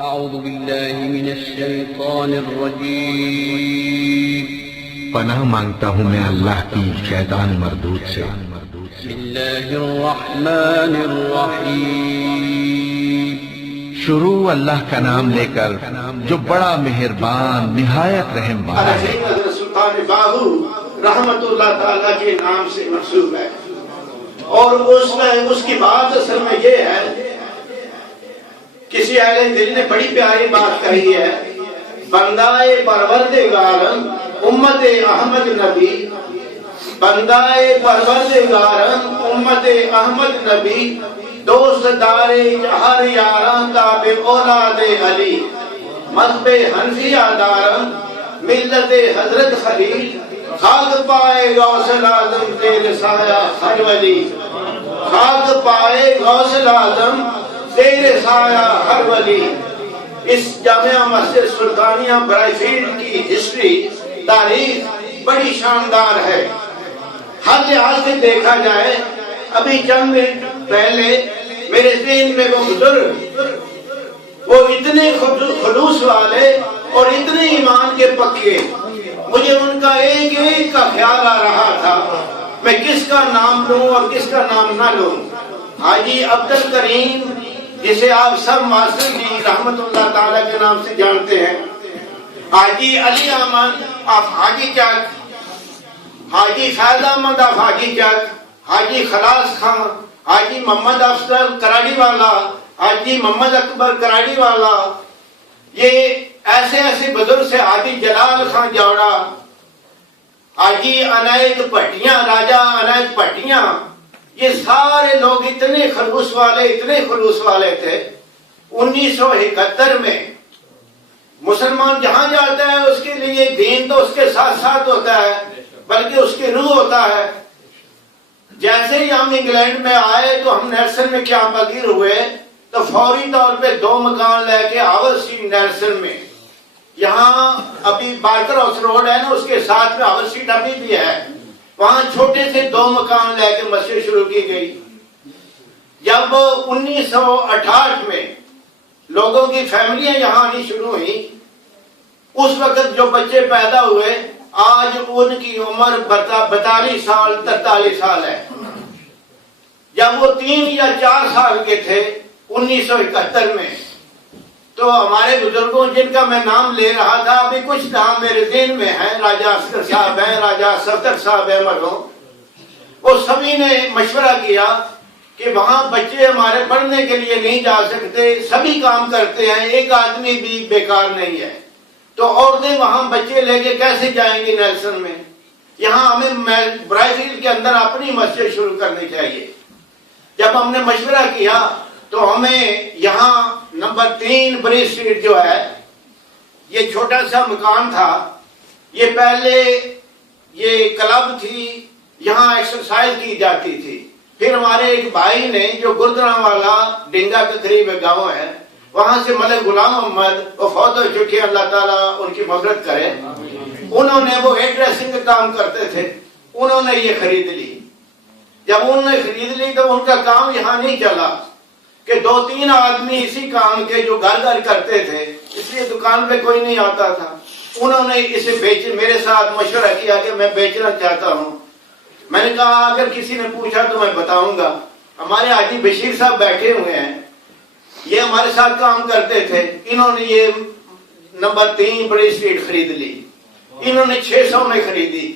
اعوذ باللہ من الشیطان الرجیم پناہ مانگتا ہوں میں اللہ کی شیطان مردود سے۔ بسم اللہ الرحمن الرحیم شروع اللہ کا نام لے کر جو بڑا مہربان نہایت رحم والا ہے۔ حضرت سلطان باہو رحمت اللہ تعالیٰ کے نام سے منسوب ہے، اور اس کی بات اصل میں یہ ہے، کسی اہل دل نے بڑی پیاری بات کہی ہے، بندائے پروردگار امت احمد نبی، بندائے پروردگار امت احمد نبی، دوست دار ہر یاراں تابع اولاد علی، مذہب حنفیہ دار ملت حضرت خلیل، خاک پائے غوث اعظم تیرے سایہ ہر ولی، خاک پائے غوث اعظم تیرے سایہ ہر ولی۔ اس جامعہ مسجد سلطانیہ برائی فیلڈ کی ہسٹری، تاریخ بڑی شاندار ہے۔ ہر لحاظ سے دیکھا جائے، ابھی چند منٹ پہلے میرے ذہن میں وہ بزرگ، وہ اتنے خلوص والے اور اتنے ایمان کے پکے، مجھے ان کا ایک ایک کا خیال آ رہا تھا، میں کس کا نام لوں اور کس کا نام نہ لوں۔ حاجی عبدالکریم، جسے آپ سب ماسٹر جی رحمت اللہ تعالیٰ کے نام سے جانتے ہیں، حاجی علی احمد آف حاجی چک، حاجی فیض احمد آف حاجی چک، حاجی خلاص خان، حاجی محمد افضل کراڑی والا، حاجی محمد اکبر کراڑی والا، یہ ایسے ایسے بزرگ سے، حاجی جلال خان جوڑا، حاجی عنایت پٹیاں، راجہ عنایت پٹیاں، یہ سارے لوگ اتنے خلوص والے تھے۔ 1971 میں مسلمان جہاں جاتا ہے اس کے لیے دین تو اس کے ساتھ ساتھ ہوتا ہے، بلکہ اس کی روح ہوتا ہے۔ جیسے ہی ہم انگلینڈ میں آئے تو ہم نیلسن میں کیا پذیر ہوئے، تو فوری طور پہ 2 مکان لے کے آور سٹریٹ نیلسن میں، یہاں ابھی بارکر ہاؤس روڈ ہے نا، اس کے ساتھ میں آور سٹریٹ ابھی بھی ہے، وہاں چھوٹے سے 2 مکان لے کے مسجد شروع کی گئی۔ جب 1968 میں لوگوں کی فیملیاں یہاں آنی شروع ہوئی، اس وقت جو بچے پیدا ہوئے، آج ان کی عمر 42 سال 43 سال ہے۔ جب وہ 3 یا 4 سال کے تھے 1971 میں، تو ہمارے بزرگوں جن کا میں نام لے رہا تھا، ابھی کچھ نام میرے ذہن میں ہیں، راجہ عسکر صاحب ہیں، راجہ صفدر صاحب ہیں مرحوم، وہ سبھی نے مشورہ کیا کہ وہاں بچے ہمارے پڑھنے کے لیے نہیں جا سکتے، سبھی کام کرتے ہیں، ایک آدمی بھی بیکار نہیں ہے، تو عورتیں وہاں بچے لے کے کیسے جائیں گی نیلسن میں؟ یہاں ہمیں برائی فیلڈ کے اندر اپنی مسجد شروع کرنی چاہیے۔ جب ہم نے مشورہ کیا تو ہمیں یہاں نمبر 3 بری اسٹریٹ جو ہے، یہ چھوٹا سا مکان تھا، یہ پہلے یہ کلب تھی، یہاں ایکسرسائز کی جاتی تھی۔ پھر ہمارے ایک بھائی نے، جو گردران والا ڈنگا کے قریب گاؤں ہے، وہاں سے ملک غلام محمد، وہ فوت ہو چکے، اللہ تعالیٰ ان کی مغفرت کرے، انہوں نے، وہ ہیئر ڈریسنگ کا کام کرتے تھے، انہوں نے یہ خرید لی۔ جب انہوں نے خرید لی تو ان کا کام یہاں نہیں چلا کہ 2-3 آدمی اسی کام کے جو گھر گھر کرتے تھے، اس لیے دکان پہ کوئی نہیں آتا تھا، انہوں نے اسے میرے ساتھ مشورہ کیا کہ میں بیچنا چاہتا ہوں۔ میں نے کہا اگر کسی نے پوچھا تو میں بتاؤں گا۔ ہمارے حاجی بشیر صاحب بیٹھے ہوئے ہیں، یہ ہمارے ساتھ کام کرتے تھے، انہوں نے یہ نمبر 3 بڑی اسٹریٹ خرید لی، انہوں نے 600 میں خریدی۔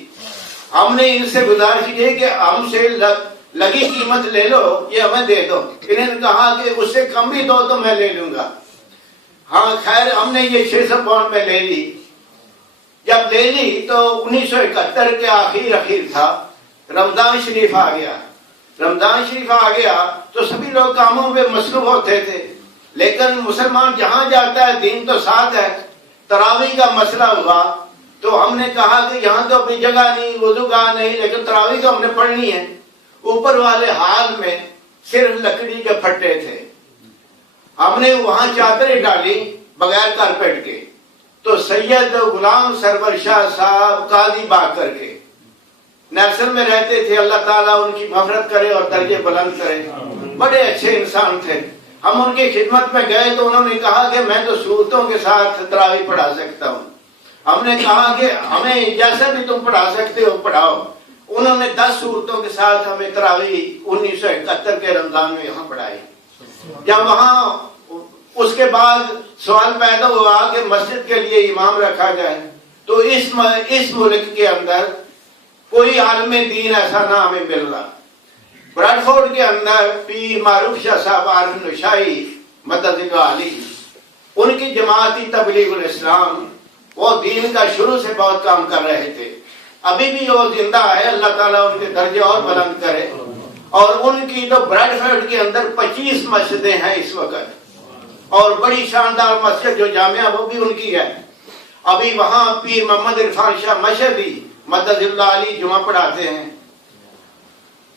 ہم نے ان سے گزارش کی کہ ہم سے لگی قیمت لے لو، یہ ہمیں دے دو۔ انہوں نے کہا کہ اس سے کم بھی دو تو میں لے لوں گا۔ ہاں خیر، ہم نے یہ 600 پاؤنڈ میں لے لی۔ جب لے لی تو 1971 کے آخر تھا، رمضان شریف آ گیا۔ رمضان شریف آ گیا تو سبھی لوگ کاموں پہ مصروف ہوتے تھے، لیکن مسلمان جہاں جاتا ہے دین تو ساتھ ہے۔ تراویح کا مسئلہ ہوا تو ہم نے کہا کہ یہاں تو اپنی جگہ نہیں، وضوگاہ نہیں، لیکن تراویح تو ہم نے پڑھنی ہے۔ اوپر والے حال میں صرف لکڑی کے پھٹے تھے، ہم نے وہاں چادریں ڈالی بغیر کارپیٹ کے، تو سید غلام سرور شاہ صاحب قاضی باقر کے نیلسن میں رہتے تھے، اللہ تعالیٰ ان کی مغفرت کرے اور درجے بلند کرے، بڑے اچھے انسان تھے۔ ہم ان کی خدمت میں گئے تو انہوں نے کہا کہ میں تو صورتوں کے ساتھ تراویح پڑھا سکتا ہوں. ہم نے کہا کہ ہمیں جیسا بھی تم پڑھا سکتے ہو پڑھاؤ. انہوں نے 10 صورتوں کے ساتھ ہمیں تراویح 1971 کے رمضان میں یہاں پڑھائی. جب وہاں اس کے بعد سوال پیدا ہوا کہ مسجد کے لیے امام رکھا جائے تو اس ملک کے اندر کوئی عالم دین ایسا نہ ہمیں مل رہا. براڈ فورڈ کے اندر پیر معروف شاہ صاحب عارف نشائی مدد علی، ان کی جماعتی تبلیغ الاسلام، وہ دین کا شروع سے بہت کام کر رہے تھے. ابھی بھی وہ زندہ ہے، اللہ تعالیٰ ان کے درجے اور بلند کرے. اور ان کی تو براڈ فورڈ کے اندر 25 مسجدیں ہیں اس وقت، اور بڑی شاندار مسجد جو جامعہ وہ بھی ان کی ہے. ابھی وہاں پیر محمد عرفان شاہ مشہدی مدد اللہ علی جمعہ پڑھاتے ہیں.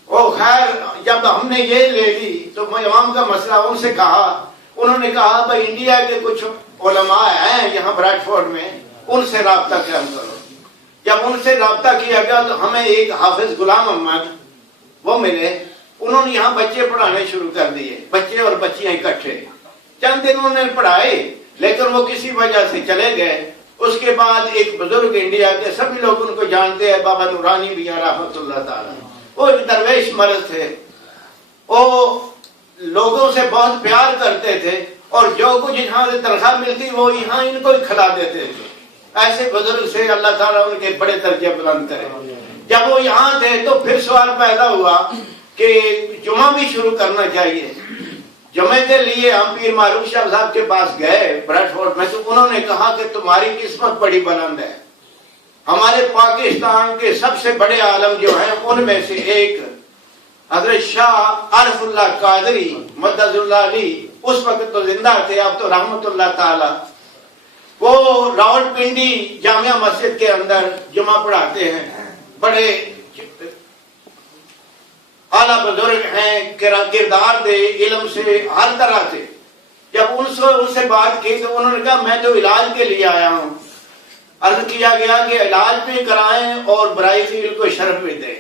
وہ خیر جب ہم نے یہ لے لی تو امام کا مسئلہ ان سے کہا. انہوں نے کہا بھائی انڈیا کے کچھ علماء ہیں یہاں براڈ فورڈ میں، ان سے رابطہ قائم کرو. جب ان سے رابطہ کیا گیا تو ہمیں ایک حافظ غلام احمد وہ ملے. انہوں نے یہاں بچے پڑھانے شروع کر دیے، بچے اور بچیاں اکٹھے. چند دن انہوں نے پڑھائے لیکن وہ کسی وجہ سے چلے گئے. اس کے بعد ایک بزرگ انڈیا کے سبھی لوگ ان کو جانتے ہیں، بابا نورانی بھی رحمۃ اللہ تعالی، وہ ایک درویش مرد تھے. وہ لوگوں سے بہت پیار کرتے تھے اور جو کچھ یہاں سے تنخواہ ملتی وہ یہاں ان کو ہی کھلا دیتے تھے. ایسے بزرگ سے اللہ تعالیٰ ان کے بڑے درجے بلند کرے. جب وہ یہاں تھے تو پھر سوال پیدا ہوا کہ جمعہ بھی شروع کرنا چاہیے. جمعے کے لیے ہم پیر معروف شاہ صاحب کے پاس گئے براڈ فورڈ میں، تو انہوں نے کہا کہ تمہاری قسمت بڑی بلند ہے. ہمارے پاکستان کے سب سے بڑے عالم جو ہیں ان میں سے ایک حضرت شاہ عارف اللہ قادری مدد اللہ علی، اس وقت تو زندہ تھے، اب تو رحمت اللہ تعالی، وہ راولپنڈی جامعہ مسجد کے اندر جمعہ پڑھاتے ہیں. بڑے اعلیٰ بزرگ ہیں، کردار دے، علم سے، ہر طرح سے. جب ان سے بات کی تو انہوں نے کہا میں تو علاج کے لیے آیا ہوں. عرض کیا گیا کہ علاج بھی کرائیں اور برائی فیل کو شرف بھی دیں.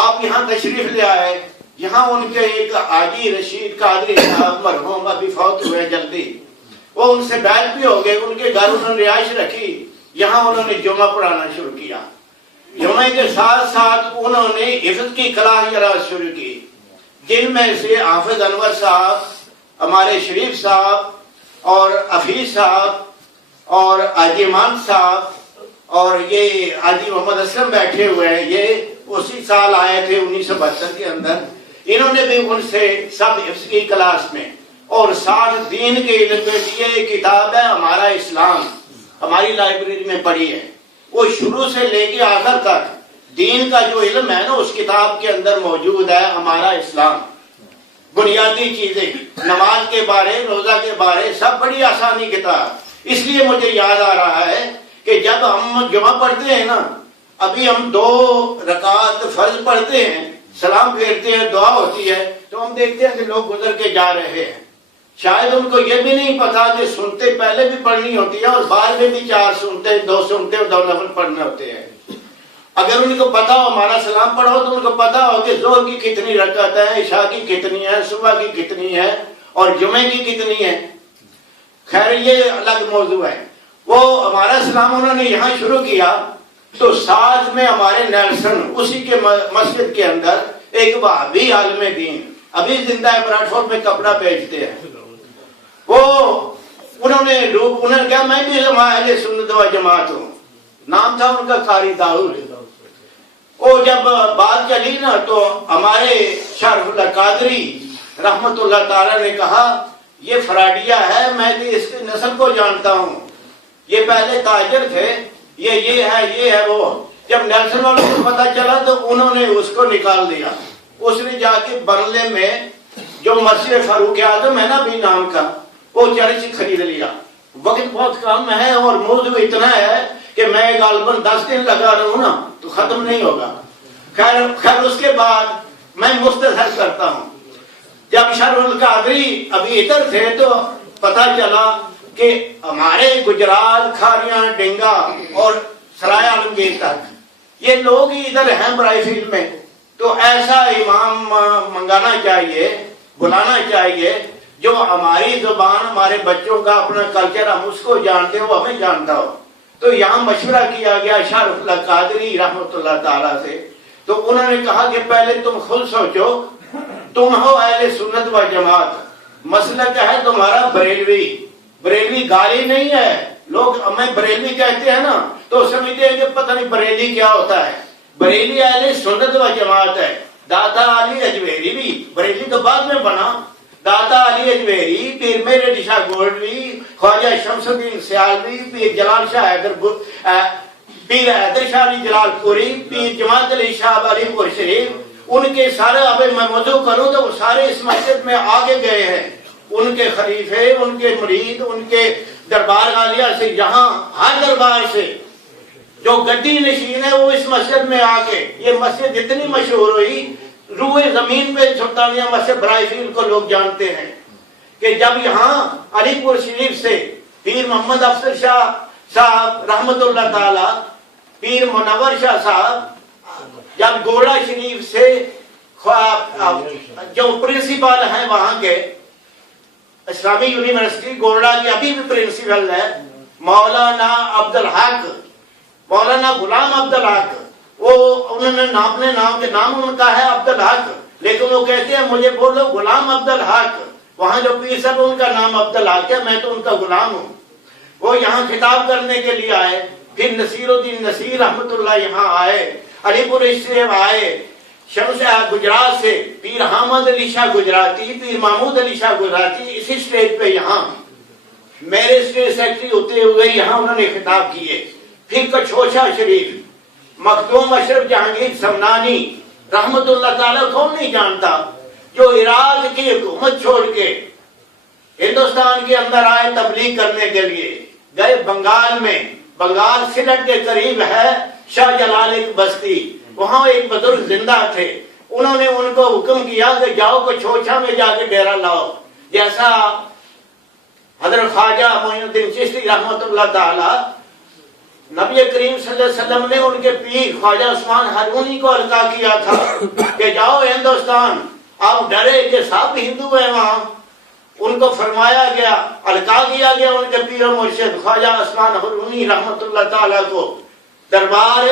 آپ یہاں تشریف لے آئے. یہاں ان کے ایک حاجی رشید قادری صاحب مرحوم ابھی فوت ہوئے جلدی، وہ ان سے بیعت بھی ہو گئے. ان کے گھر انہوں نے رہائش رکھی، یہاں انہوں نے جمعہ پڑھانا شروع کیا. جمعے کے ساتھ ساتھ انہوں نے حفظ کی کلاس شروع کی، جن میں سے حافظ انور صاحب، ہمارے شریف صاحب اور حفیظ صاحب اور حاجی مان صاحب اور یہ حاجی محمد اسلم بیٹھے ہوئے ہیں، یہ اسی سال آئے تھے 1972 کے اندر. انہوں نے بھی ان سے سب حفظ کی کلاس میں اور ساتھ دین کے علم کے لیے کتاب ہے ہمارا اسلام، ہماری لائبریری میں پڑھی ہے. وہ شروع سے لے کے آخر تک دین کا جو علم ہے نا اس کتاب کے اندر موجود ہے ہمارا اسلام. بنیادی چیزیں، نماز کے بارے، روزہ کے بارے، سب بڑی آسانی کتاب. اس لیے مجھے یاد آ رہا ہے کہ جب ہم جمعہ پڑھتے ہیں نا، ابھی ہم 2 رکعت فرض پڑھتے ہیں، سلام پھیرتے ہیں، دعا ہوتی ہے، تو ہم دیکھتے ہیں کہ لوگ گزر کے جا رہے ہیں. شاید ان کو یہ بھی نہیں پتا کہ سنتے پہلے بھی پڑھنی ہوتی ہے اور بعد میں بھی 4 سنتے، 2 سنتے اور 2 نفل پڑھنے ہوتے ہیں. اگر ان کو پتا ہو ہمارا سلام پڑھو تو ان کو پتا ہو کہ ظہر کی کتنی رکعت ہے، عشاء کی کتنی ہے، صبح کی کتنی ہے اور جمعے کی کتنی ہے. خیر یہ الگ موضوع ہے. وہ ہمارا سلام انہوں نے یہاں شروع کیا تو ساتھ میں ہمارے نیلسن اسی کے مسجد کے اندر ایک وہابی عالم دین ابھی زندہ ہے، براڈ فورڈ میں کپڑا بیچتے ہیں. انہوں نے کہا میں بھی اہل سنت و جماعت ہوں. نام تھا ان کا قاری داؤد. وہ جب بات چلی نا تو ہمارے شرف اللہ قادری رحمت اللہ تعالی نے کہا یہ فراڈیا ہے، میں اس کی نسل کو جانتا ہوں، یہ پہلے تاجر تھے، یہ ہے وہ. جب نیلسن والوں کو پتا چلا تو انہوں نے اس کو نکال دیا. اس نے جا کے بنگلے میں جو مسجد فاروق اعظم ہے نا بھی نام کا، وہ چرچ خرید لیا. وقت بہت کم ہے اور موضوع اتنا ہے کہ میں غالباً 10 دن لگا رہا ہوں نا تو ختم نہیں ہوگا. خیر اس کے بعد میں مختصر کرتا ہوں. جب شرف القادری ابھی ادھر تھے تو پتا چلا کہ ہمارے گجرات، کھاریاں، ڈنگا اور سرائے عالمگیر تک یہ لوگ ہی ادھر ہیں برائی فیلڈ میں. تو ایسا امام منگانا چاہیے، بلانا چاہیے جو ہماری زبان ہمارے بچوں کا اپنا کلچر ہم اس کو جانتے ہو ہمیں جانتا ہو. تو یہاں مشورہ کیا گیا شارف اللہ قادری رحمۃ اللہ تعالیٰ سے. تو انہوں نے کہا کہ پہلے تم خود سوچو, تم ہو اہل سنت و جماعت, مسلک ہے تمہارا بریلوی. بریلوی گالی نہیں ہے, لوگ ہمیں بریلوی کہتے ہیں نا تو سمجھتے ہیں کہ پتہ نہیں بریلی کیا ہوتا ہے. بریلی اہل سنت و جماعت ہے. داتا علی اجمیری بھی بریلی تو بعد میں بنا. داتا علی اجمیری, پیر میرے شاہ گولڈوی, خواجہ شمس الدین سیالوی, پیر جلال شاہ پیر حیدر شاہ علی جلال پوری, پیر جماعت علی شاہ علی پور شریف, ان کے سارے, اب میں موضوع کروں تو وہ سارے اس مسجد میں آگے گئے ہیں. ان کے خلیفے, ان کے مرید, ان کے دربار عالیہ سے, یہاں ہر دربار سے جو گدی نشین ہے وہ اس مسجد میں آ کے, یہ مسجد اتنی مشہور ہوئی روئے زمین پہ سلطانیہ مسجد برائے فیل کو لوگ جانتے ہیں کہ جب یہاں علی پور شریف سے پیر محمد افضل شاہ صاحب رحمت اللہ تعالی, پیر منور شاہ صاحب, جب گوڑا شریف سے جو پرنسپل ہیں وہاں کے اسلامی یونیورسٹی گوڑا کی ابھی بھی پرنسپل ہے مولانا عبدالحق, مولانا غلام عبدالحق, وہ انہوں نے اپنے نام کے نام ان کا ہے عبدالحق, لیکن وہ کہتے ہیں مجھے بولو غلام عبدالحق. وہاں جو پیر صاحب ان کا نام عبدالحق ہے, میں تو ان کا غلام ہوں. وہ یہاں خطاب کرنے کے لیے آئے. پھر نصیر الدین نصیر رحمت اللہ یہاں آئے, علی پور شریف آئے, شمس گجرات سے پیر حامد علی شاہ گجراتی, پیر محمود علی شاہ گجراتی اسی اسٹیج پہ یہاں میرے اسٹیٹ سیکرٹری ہوتے ہوئے یہاں انہوں نے خطاب کیے. پھر کچھوچا شریف مخدوم اشرف جہانگیر سمنانی رحمت اللہ تعالیٰ کون نہیں جانتا, جو عراق کی حکومت چھوڑ کے ہندوستان کے اندر آئے تبلیغ کرنے کے لیے. گئے بنگال میں, بنگال سلٹ کے قریب ہے شاہ جلال ایک بستی, وہاں ایک بزرگ زندہ تھے. انہوں نے ان کو حکم کیا کہ جاؤ کچھوچا میں جا کے ڈیرا لاؤ. جیسا حضرت خواجہ معین الدین چشتی رحمت اللہ تعالی, نبی کریم صلی اللہ علیہ وسلم نے ان کے پیر خواجہ عثمان ہارونی کو القا کیا تھا کہ جاؤ ہندوستان, آپ ڈرے کہ سب ہندو ہیں وہاں. ان کو فرمایا گیا, القا کیا گیا ان کے پیر و مرشد خواجہ عثمان ہارونی رحمت اللہ تعالیٰ کو. دربار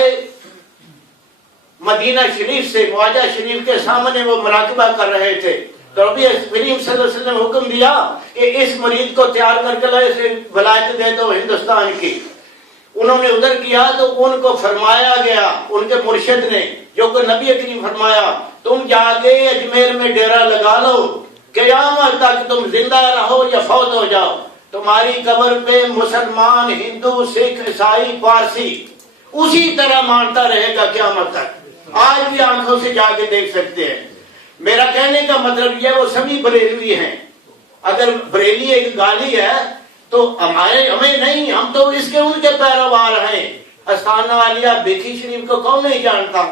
مدینہ شریف سے معاہدہ شریف کے سامنے وہ مراقبہ کر رہے تھے. تو نبی کریم صلی اللہ علیہ وسلم نے حکم دیا کہ اس مریض کو تیار کر کے لائے, اسے ولایت دے دو ہندوستان کی. انہوں نے ادھر کیا تو ان کو فرمایا گیا ان کے مرشد نے, جو کہ نبی کریم فرمایا تم جا کے اجمیر میں ڈیرا لگا لو, قیامت تک تم زندہ رہو یا فوت ہو جاؤ, تمہاری قبر پہ مسلمان, ہندو, سکھ, عیسائی, پارسی اسی طرح مانتا رہے گا قیامت تک. آج بھی آنکھوں سے جا کے دیکھ سکتے ہیں. میرا کہنے کا مطلب یہ وہ سبھی بریلوی ہیں. اگر بریلی ایک گالی ہے تو ہمیں نہیں, ہم تو اس کے ان کے پیروار ہیں. استانہ عالیہ بیکی شریف کو کون نہیں جانتا,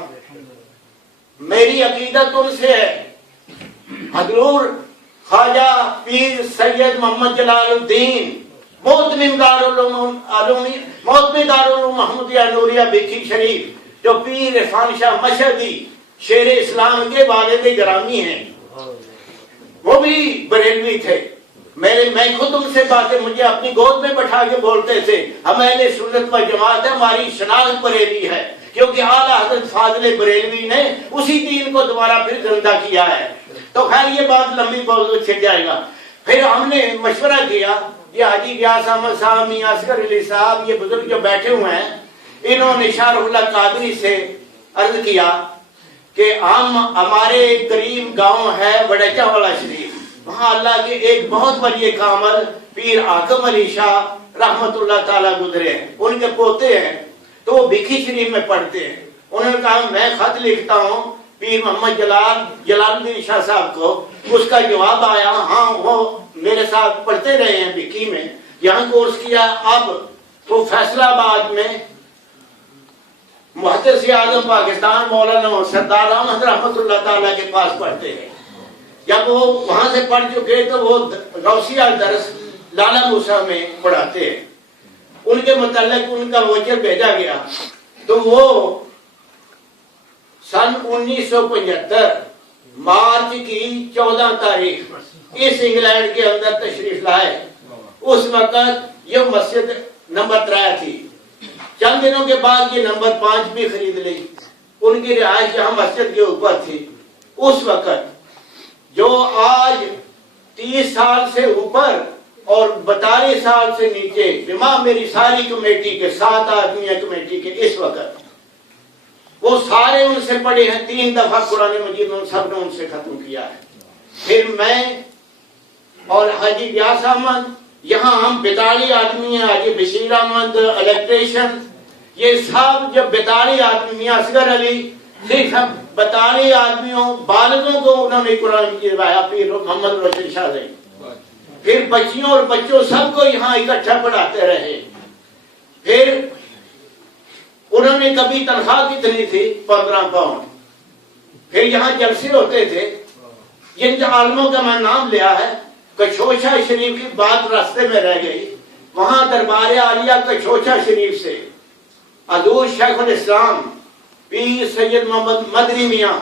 میری عقیدت ان سے ہے. حضور خواجہ پیر سید محمد جلال الدین محتمم دارالعلوم محمدیہ نوریہ بیکی شریف, جو پیر عرفان شاہ مشہدی شیر اسلام کے والد گرامی ہیں, وہ بھی بریلوی تھے. میں خود ان سے باتیں, مجھے اپنی گود میں بٹھا کے بولتے تھے ہم اہل سنت و جماعت ہے, ہماری شناخت بریلی ہے, کیونکہ اعلیٰ حضرت فاضل بریلوی نے اسی دین کو دوبارہ پھر زندہ کیا ہے. تو خیر یہ بات لمبی بہت چھٹ جائے گا. پھر ہم نے مشورہ کیا, یہ حاجی غیاث احمد صاحب, میاں اصغر علی صاحب, یہ بزرگ جو بیٹھے ہوئے ہیں, انہوں نے شارف اللہ قادری سے عرض کیا کہ ہمارے قریب گاؤں ہے وڈیچا والا شریف, وہاں اللہ کے ایک بہت بڑی کامل پیر حاکم علی شاہ رحمت اللہ تعالیٰ گزرے ہیں, ان کے پوتے ہیں, تو وہ بیکی شریف میں پڑھتے ہیں. انہوں نے کہا میں خط لکھتا ہوں پیر محمد جلال الدین شاہ صاحب کو. اس کا جواب آیا, ہاں وہ میرے ساتھ پڑھتے رہے ہیں بیکی میں, یہاں کورس کیا. اب وہ فیصلہ آباد میں محدث اعظم پاکستان مولانا سردار احمد رحمت اللہ تعالیٰ کے پاس پڑھتے ہیں. جب وہ وہاں سے پڑھ چکے تو وہ غوثیہ درس لالا موسیٰ میں پڑھاتے ہیں. ان کے متعلق ان کا وچر بھیجا گیا تو وہ سن 1975 مارچ کی 14 تاریخ اس انگلینڈ کے اندر تشریف لائے. اس وقت یہ مسجد نمبر 3 تھی. چند دنوں کے بعد یہ نمبر 5 بھی خرید لی. ان کی رہائش یہاں مسجد کے اوپر تھی. اس وقت جو آج 30 سال سے اوپر اور 42 سال سے نیچے جمع میری ساری کمیٹی کے 7 آدمی ہیں کمیٹی کے اس وقت، وہ سارے ان سے پڑھے ہیں. 3 دفعہ قرآن مجید سب نے ان سے ختم کیا ہے. پھر میں اور حاجی بیاس احمد، یہاں ہم 42 آدمی ہیں. حاجی بشیر احمد الیکٹریشن، یہ سب جب 42 آدمی، میاں اصغر علی، صرف 42 آدمیوں بالغوں کو انہوں نے قرآن مجید پڑھایا. پھر محمد روشن شاہ زئی، پھر بچیوں اور بچوں سب کو یہاں اکٹھا پڑھاتے رہے. پھر انہوں نے کبھی تنخواہ کتنی تھی 15 پاؤنڈ. پھر یہاں جلسے ہوتے تھے. جن عالموں کا میں نام لیا ہے، کچھوچا شریف کی بات راستے میں رہ گئی. وہاں دربار عالیہ کچھوچا شریف سے حضور شیخ الاسلام پیر سید محمد مدنی میاں،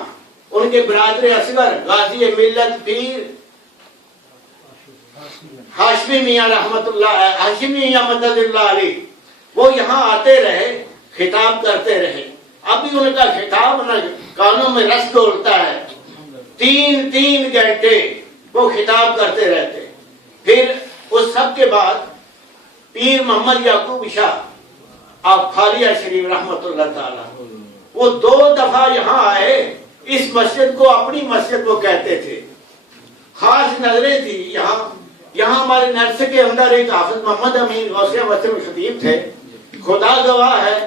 ان کے برادر اصغر غازی ملت پیر ہاشمی میاں رحمت اللہ، ہاشمی میاں مدد اللہ علیہ، وہ یہاں آتے رہے، خطاب کرتے رہے. ابھی ان کا خطاب کانوں میں رس ڈولتا ہے. 3 گھنٹے وہ خطاب کرتے رہتے. پھر اس سب کے بعد پیر محمد یعقوب شاہ آپ فالیہ شریف رحمت اللہ تعالی، وہ 2 دفعہ یہاں آئے. اس مسجد کو اپنی مسجد وہ کہتے تھے. خاص نظریں تھی یہاں ہمارے نرس کے اندر ایک حافظ محمد امین غوثیہ وطن خطیب تھے. خدا گواہ ہے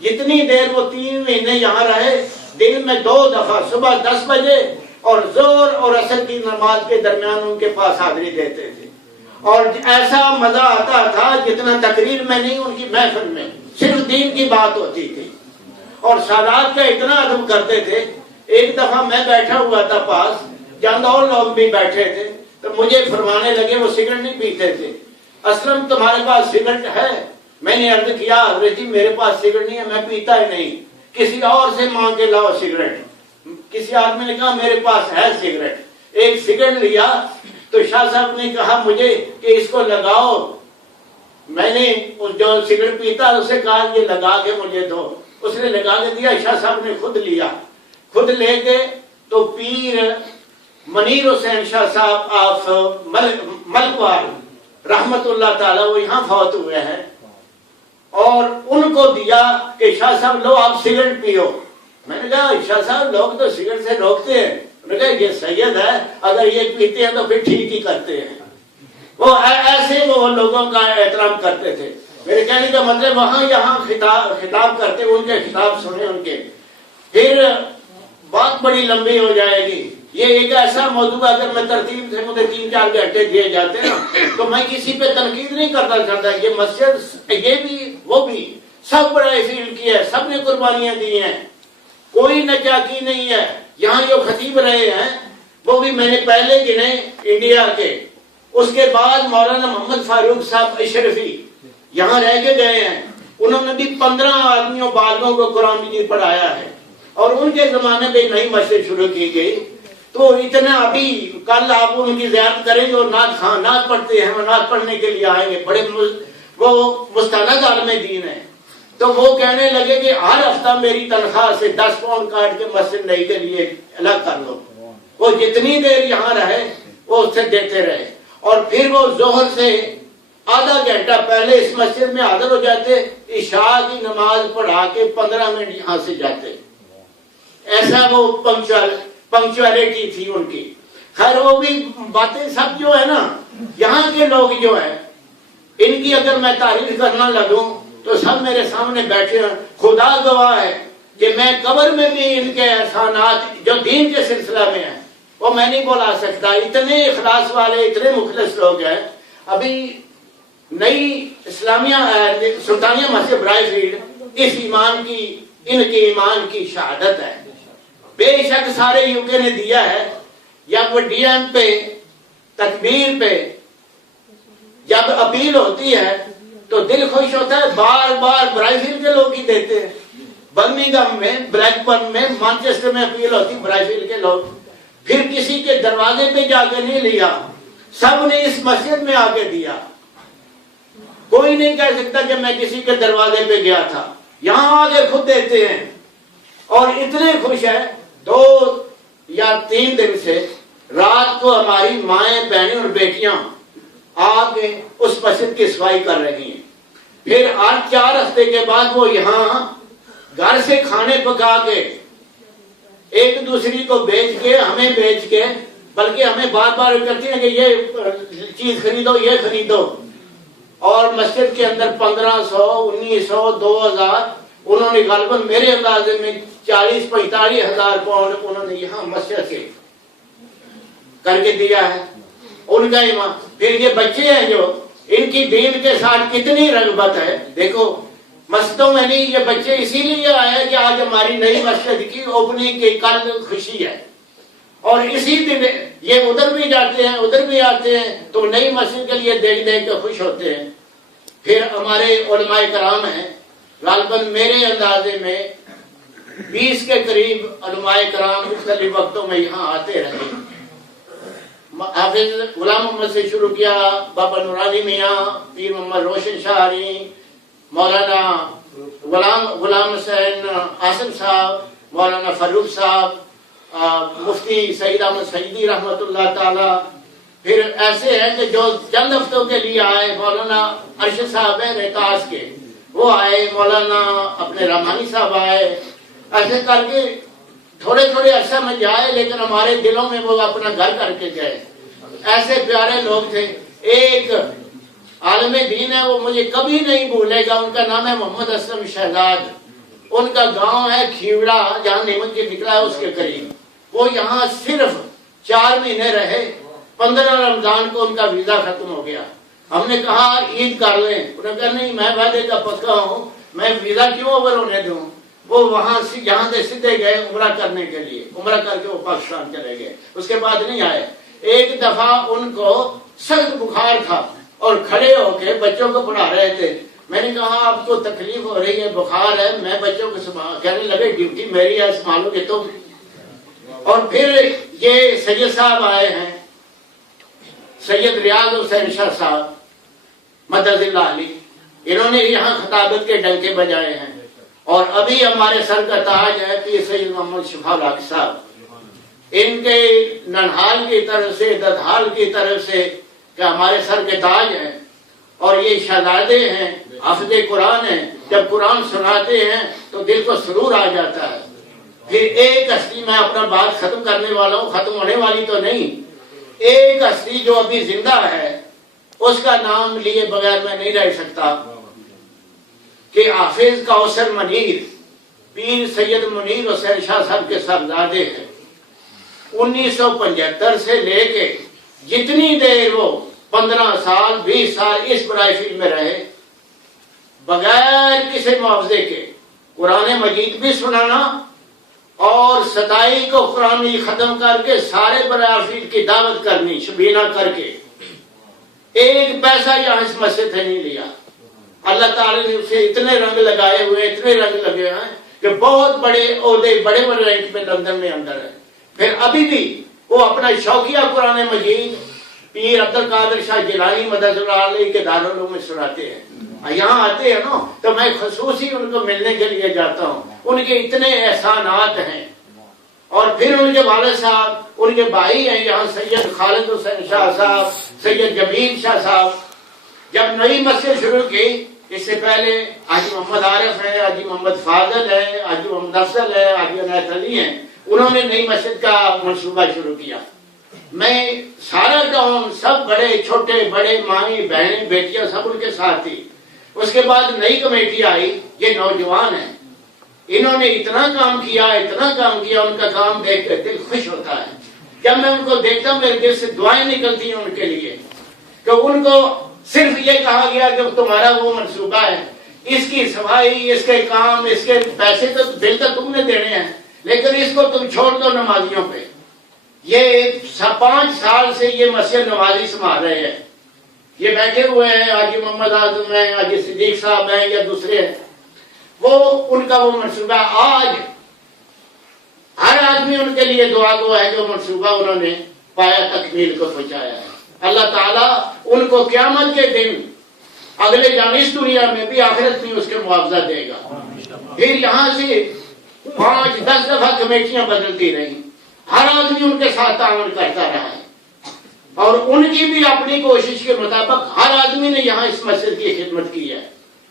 جتنی دیر وہ 3 مہینے یہاں رہے، دن میں 2 دفعہ صبح 10 بجے اور ظہر اور عصر کی نماز کے درمیان ان کے پاس حاضری دیتے تھے. اور ایسا مزہ آتا تھا جتنا تقریر میں نہیں، ان کی محفل میں صرف دین کی بات ہوتی تھی. اور سادات کا اتنا ادب کرتے تھے. ایک دفعہ میں بیٹھا ہوا تھا پاس، چند اور لوگ بھی بیٹھے تھے، تو مجھے فرمانے لگے، وہ سگریٹ نہیں پیتے تھے، اسلم تمہارے پاس سگریٹ ہے؟ میں نے عرض کیا حضرت جی میرے پاس سگریٹ نہیں ہے، میں پیتا ہی نہیں، کسی اور سے مانگ کے لاؤ سگریٹ. کسی آدمی نے کہا میرے پاس ہے سگریٹ. ایک سگریٹ لیا تو شاہ صاحب نے کہا مجھے کہ اس کو لگاؤ. میں نے جو سگریٹ پیتا اسے کہا یہ لگا کے مجھے دو. اس نے لگا کے دیا. شاہ صاحب نے خود لیا. خود لے کے تو پیر منیر حسین شاہ صاحب آف ملکوار رحمت اللہ تعالی، وہ یہاں فوت ہوئے ہیں، اور ان کو دیا کہ شاہ صاحب لو آپ سگریٹ پیو. میں نے کہا شاہ صاحب لوگ تو سگریٹ سے روکتے ہیں. انہوں نے کہا یہ سید ہے، اگر یہ پیتے ہیں تو پھر ٹھیک ہی کرتے ہیں. وہ ایسے وہ لوگوں کا احترام کرتے تھے. میرے کہنے کا مطلب وہاں یہاں خطاب کرتے، ان کے خطاب سنے ان کے. پھر بات بڑی لمبی ہو جائے گی. یہ ایک ایسا موضوع اگر میں ترتیب سے مجھے 3-4 گھنٹے دیے جاتے نا تو میں کسی پہ تنقید نہیں کرنا چاہتا. یہ مسجد یہ بھی وہ بھی سب بڑا فیلڈ کی ہے، سب نے قربانیاں دی ہیں، کوئی نچاکی نہیں ہے. یہاں جو خطیب رہے ہیں وہ بھی میں نے پہلے گنے انڈیا کے. اس کے بعد مولانا محمد فاروق صاحب اشرفی یہاں رہ کے گئے ہیں. انہوں نے بھی 15 آدمیوں بالغوں کو قرآن مجید پڑھایا ہے. اور ان کے زمانے میں نئی مسجد شروع کی گئی. تو اتنا ابھی کل آپ ان کی زیارت کریں گے اور نعت پڑھتے ہیں، وہ نعت پڑھنے کے لیے آئیں گے. بڑے وہ مستند عالم دین ہیں. تو وہ کہنے لگے کہ ہر ہفتہ میری تنخواہ سے 10 پاؤنڈ کاٹ کے مسجد نئی کے لیے الگ کر لو. وہ جتنی دیر یہاں رہے وہ اس سے دیتے رہے. اور پھر وہ ظہر سے آدھا گھنٹہ پہلے اس مسجد میں حاضر ہو جاتے، عشاء کی نماز پڑھا کے 15 منٹ یہاں سے جاتے. ایسا وہ پنکچولیٹی تھی ان کی. خیر وہ بھی باتیں سب جو ہے نا یہاں کے لوگ جو ہیں ان کی اگر میں تعریف کرنا لگوں تو سب میرے سامنے بیٹھے ہیں. خدا گواہ ہے کہ میں قبر میں بھی ان کے احسانات جو دین کے سلسلہ میں ہیں وہ میں نہیں بلا سکتا. اتنے اخلاص والے، اتنے مخلص لوگ ہیں. ابھی نئی اسلامیہ سلطانیہ مسجد برائے فیلڈ اس ایمان کی، ان کے ایمان کی شہادت ہے. بے شک سارے یوکے نے دیا ہے. جب وہ ڈی ایم پہ تکبیر پہ جب اپیل ہوتی ہے تو دل خوش ہوتا ہے. بار بار برازیل کے لوگ ہی دیتے ہیں. برمنگھم میں، بلیک برن میں، مانچسٹر میں اپیل ہوتی برازیل کے لوگ. پھر کسی کے دروازے پہ جا کے نہیں لیا، سب نے اس مسجد میں آ کے دیا. کوئی نہیں کہہ سکتا کہ میں کسی کے دروازے پہ گیا تھا، یہاں آ کے خود دیتے ہیں. اور اتنے خوش ہیں 2 یا 3 دن سے رات کو ہماری مائیں بہنیں اور بیٹیاں آ کے اس مسجد کی صفائی کر رہی ہیں. پھر 4 ہفتے کے بعد وہ یہاں گھر سے کھانے پکا کے ایک دوسری کو بیچ کے، ہمیں بیچ کے، بلکہ ہمیں بار بار کرتی ہیں کہ یہ چیز خریدو، یہ خریدو. اور مسجد کے اندر 1500 1900 2000 انہوں نے غالباً میرے اندازے میں 40-45 ہزار پاؤنڈ انہوں نے یہاں مسجد کے کر کے دیا ہے ان کا ایمان. پھر یہ بچے ہیں جو ان کی دین کے ساتھ کتنی رغبت ہے. دیکھو مسجدوں میں نہیں، یہ بچے اسی لیے آئے کہ آج ہماری نئی مسجد کی اوپننگ کی کل خوشی ہے، اور اسی دن یہ ادھر بھی جاتے ہیں ادھر بھی آتے ہیں تو نئی مسجد کے لیے دیکھ دیکھ کے خوش ہوتے ہیں. پھر ہمارے علماء کرام ہیں، غالباً میرے اندازے میں 20 کے قریب علماء کرام مختلف وقتوں میں یہاں آتے رہے. حافظ غلام محمد سے شروع کیا، بابا نورانی میاں، پیر محمد روشن شاہری، مولانا غلام حسین آصف صاحب، مولانا فاروق صاحب، مفتی سعید احمد سعیدی رحمۃ اللہ تعالی. پھر ایسے ہیں کہ جو چند ہفتوں کے لیے آئے، مولانا ارشد صاحب ہیں ریتاس کے، وہ آئے، مولانا اپنے رحمانی صاحب آئے. ایسے کر کے تھوڑے تھوڑے عرصہ میں جائے، لیکن ہمارے دلوں میں وہ اپنا گھر کر کے گئے. ایسے پیارے لوگ تھے. ایک عالم دین ہے، وہ مجھے کبھی نہیں بھولے گا، ان کا نام ہے محمد اسلم شہزاد. ان کا گاؤں ہے کھیوڑا، جہاں نیمت کے نکلا ہے اس کے قریب. وہ یہاں صرف 4 مہینے رہے. 15 رمضان کو ان کا ویزا ختم ہو گیا. ہم نے کہا عید کر لیں، انہوں نے کہا نہیں، میں وعدے کا پکا ہوں، میں ویزا کیوں اوور ہونے دوں. وہ وہاں سے یہاں سے سیدھے گئے عمرہ کرنے کے لیے، عمرہ کر کے وہ پاکستان چلے گئے، اس کے بعد نہیں آئے. ایک دفعہ ان کو سخت بخار تھا اور کھڑے ہو کے بچوں کو پڑھا رہے تھے. میں نے کہا آپ کو تکلیف ہو رہی ہے، بخار ہے، میں بچوں کو کہنے لگے ڈیوٹی میری ہے، سنبھالو گے تم. اور پھر یہ سید صاحب آئے ہیں، سید ریاض حسین شاہ صاحب مدد اللہ علی. انہوں نے یہاں خطابت کے ڈنکے بجائے ہیں. اور ابھی ہمارے سر کا تاج ہے پیر سید محمد شفا الحق صاحب. ان کے ننہال کی طرف سے، ددھال کی طرف سے کہ ہمارے سر کے تاج ہیں. اور یہ شہزادے ہیں، حافظ قرآن ہیں. جب قرآن سناتے ہیں تو دل کو سرور آ جاتا ہے. پھر ایک ہستی، میں اپنا بات ختم کرنے والا ہوں، ختم ہونے والی تو نہیں. ایک ہستی جو ابھی زندہ ہے، اس کا نام لیے بغیر میں نہیں رہ سکتا کہ حافظ کوثر منیر پیر سید منیر حسین شاہ صاحب کے صاحبزادے ہیں. 1975 سے لے کے جتنی دیر وہ 15 سال 20 سال اس برائے فیلڈ میں رہے، بغیر کسی معاوضے کے قرآن مجید بھی سنانا اور 27 کو قرآن ختم کر کے سارے برائے فیلڈ کی دعوت کرنی شبینہ کر کے. ایک پیسہ یہاں اس مسجد سے نہیں لیا. اللہ تعالی نے اسے اتنے رنگ لگائے ہوئے، اتنے رنگ لگے ہیں کہ بہت بڑے عہدے، بڑے بڑے رینک پہ لندن میں اندر ہے. پھر ابھی بھی وہ اپنا شوقیہ قرآن مجید پیر عبد القادر شاہ جیلانی مدد اللہ علیہ کے دارالعلوم میں سناتے ہیں. یہاں آتے ہیں نا تو میں خصوصی ان کو ملنے کے لیے جاتا ہوں. ان کے اتنے احسانات ہیں. اور پھر ان کے والد صاحب، ان کے بھائی ہیں یہاں سید خالد حسین شاہ صاحب، سید جمیل شاہ صاحب. جب نئی مسجد شروع کی، اس سے پہلے حاجی محمد عارف ہے، حاجی محمد فاضل ہے، حاجی محمد افضل ہے، حاجی عنایت علی ہیں. انہوں نے نئی مسجد کا منصوبہ شروع کیا. میں سارا گاؤں، سب بڑے چھوٹے بڑے، مائیں بہنیں بیٹیاں سب ان کے ساتھ تھی. اس کے بعد نئی کمیٹی آئی. یہ نوجوان ہیں، انہوں نے اتنا کام کیا، اتنا کام کیا. ان کا کام دیکھ کر دل خوش ہوتا ہے. جب میں ان کو دیکھتا ہوں میرے دل سے دعائیں نکلتی ہیں ان کے لیے کہ ان کو صرف یہ کہا گیا کہ تمہارا وہ منصوبہ ہے، اس کی صفائی، اس کے کام، اس کے پیسے تو بل تو تم نے دینے ہیں، لیکن اس کو تم چھوڑ دو نمازیوں پہ. یہ 5 سال سے یہ مسجد نمازی سنبھال رہے ہیں. یہ بیٹھے ہوئے ہیں، حاجی محمد اعظم ہیں، حاجی صدیق صاحب ہیں یا دوسرے ہیں. وہ ان کا وہ منصوبہ. آج ہر آدمی ان کے لیے دعا گو ہے جو منصوبہ انہوں نے پایا تکمیل کو پہنچایا ہے. اللہ تعالیٰ ان کو قیامت کے دن اگلے اس دنیا میں بھی آخرت میں اس کے معاوضہ دے گا. پھر یہاں سے 5-10 دفعہ کمیٹیاں بدلتی رہی، ہر آدمی ان کے ساتھ تعاون کرتا رہا ہے، اور ان کی بھی اپنی کوشش کے مطابق ہر آدمی نے یہاں اس مسجد کی خدمت کی ہے.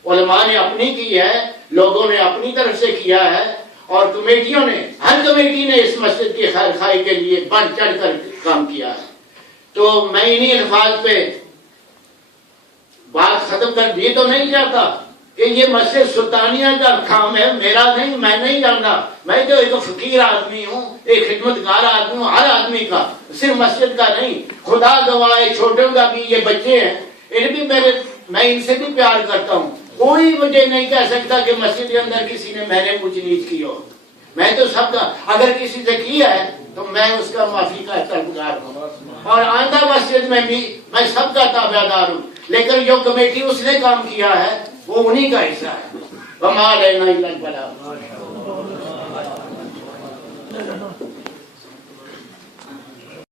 علماء نے اپنی کی ہے، لوگوں نے اپنی طرف سے کیا ہے، اور کمیٹیوں نے، ہر کمیٹی نے اس مسجد کی خیر خواہی کے لیے بڑھ چڑھ کر کام کیا ہے. تو میں انہی الفاظ پہ بات ختم کر دی تو نہیں چاہتا کہ یہ مسجد سلطانیہ کا کام ہے، میرا نہیں، میں نہیں جانتا. میں تو ایک فقیر آدمی ہوں، ایک خدمتگار آدمی ہوں، ہر آدمی کا، صرف مسجد کا نہیں. خدا گواہ چھوٹوں کا بھی، یہ بچے ہیں، میں ان سے بھی پیار کرتا ہوں. کوئی مجھے نہیں کہہ سکتا کہ مسجد کے اندر کسی نے میں نے اونچ نیچ کی ہو. میں تو سب کا، اگر کسی سے کیا ہے تو میں اس کا معافی کا طلبگار ہوں، اور آئندہ مسجد میں بھی میں سب کا تابع دار ہوں. لیکن جو کمیٹی اس نے کام کیا ہے وہ انہی کا حصہ ہے. وما علینا الا البلاغ.